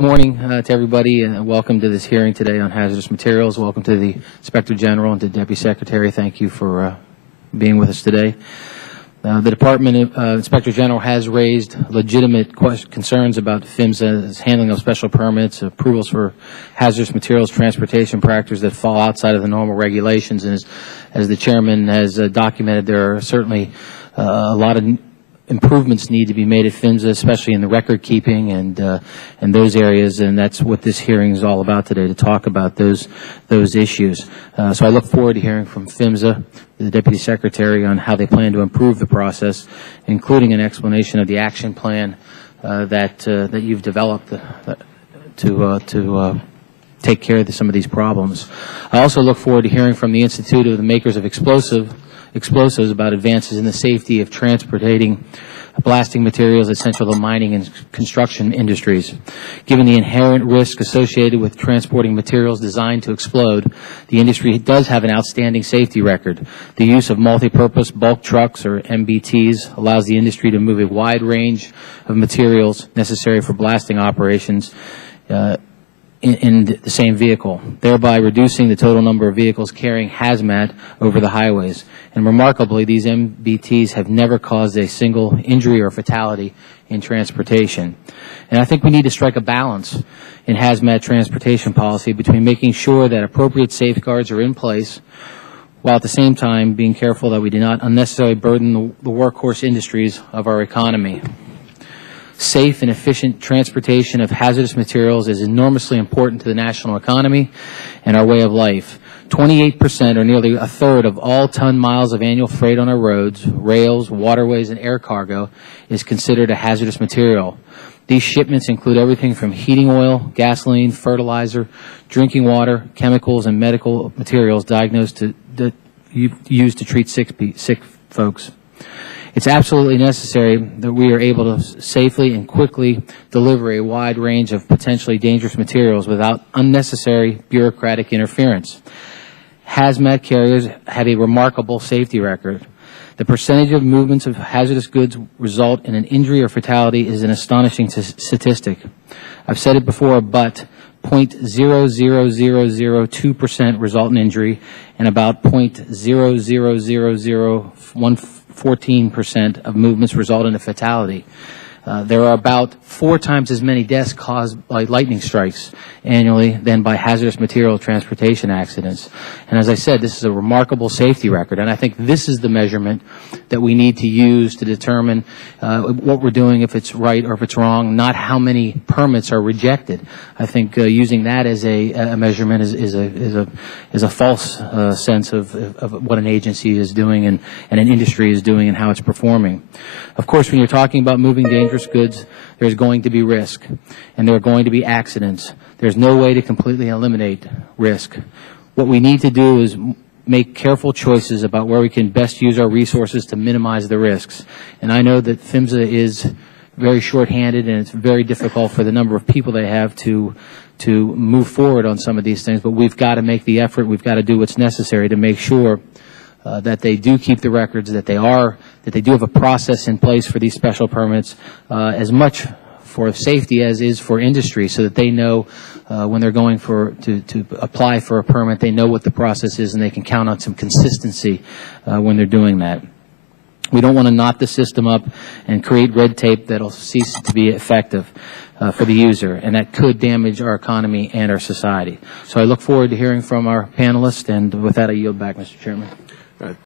Good morning to everybody, and welcome to this hearing today on hazardous materials. Welcome to the Inspector General and to Deputy Secretary. Thank you for being with us today. The Department Inspector General has raised legitimate concerns about PHMSA's handling of special permits, approvals for hazardous materials transportation practices that fall outside of the normal regulations. And as the Chairman has documented, there are certainly a lot of improvements need to be made at PHMSA, especially in the record keeping and those areas, and that's what this hearing is all about today, to talk about those issues. So I look forward to hearing from PHMSA, the Deputy Secretary, on how they plan to improve the process, including an explanation of the action plan that you've developed to take care of some of these problems. I also look forward to hearing from the Institute of the Makers of Explosives about advances in the safety of transporting blasting materials essential to mining and construction industries. Given the inherent risk associated with transporting materials designed to explode, the industry does have an outstanding safety record. The use of multi-purpose bulk trucks, or MBTs, allows the industry to move a wide range of materials necessary for blasting operations in the same vehicle, thereby reducing the total number of vehicles carrying hazmat over the highways. And remarkably, these MBTs have never caused a single injury or fatality in transportation. And I think we need to strike a balance in hazmat transportation policy between making sure that appropriate safeguards are in place, while at the same time being careful that we do not unnecessarily burden the workhorse industries of our economy. Safe and efficient transportation of hazardous materials is enormously important to the national economy and our way of life. 28%, or nearly a third, of all ton miles of annual freight on our roads, rails, waterways, and air cargo is considered a hazardous material. These shipments include everything from heating oil, gasoline, fertilizer, drinking water, chemicals, and medical materials used to treat sick folks. It's absolutely necessary that we are able to safely and quickly deliver a wide range of potentially dangerous materials without unnecessary bureaucratic interference. Hazmat carriers have a remarkable safety record. The percentage of movements of hazardous goods result in an injury or fatality is an astonishing statistic. I've said it before, but 0.00002% result in injury, and about 0.00014% of movements result in a fatality. There are about 4 times as many deaths caused by lightning strikes annually than by hazardous material transportation accidents. And as I said, this is a remarkable safety record, and I think this is the measurement that we need to use to determine what we're doing, if it's right or if it's wrong, not how many permits are rejected. I think using that as a measurement is a false sense of what an agency is doing and an industry is doing and how it's performing. Of course, when you're talking about moving dangerous goods, there's going to be risk, and there are going to be accidents. There's no way to completely eliminate risk. What we need to do is make careful choices about where we can best use our resources to minimize the risks. And I know that PHMSA is very short-handed, and it's very difficult for the number of people they have to move forward on some of these things, but we've got to make the effort. We've got to do what's necessary to make sure that they do keep the records, that they do have a process in place for these special permits, as much for safety as is for industry, so that they know when they're going to apply for a permit, they know what the process is and they can count on some consistency when they're doing that. We don't want to knot the system up and create red tape that will cease to be effective for the user, and that could damage our economy and our society. So I look forward to hearing from our panelists, and with that I yield back, Mr. Chairman.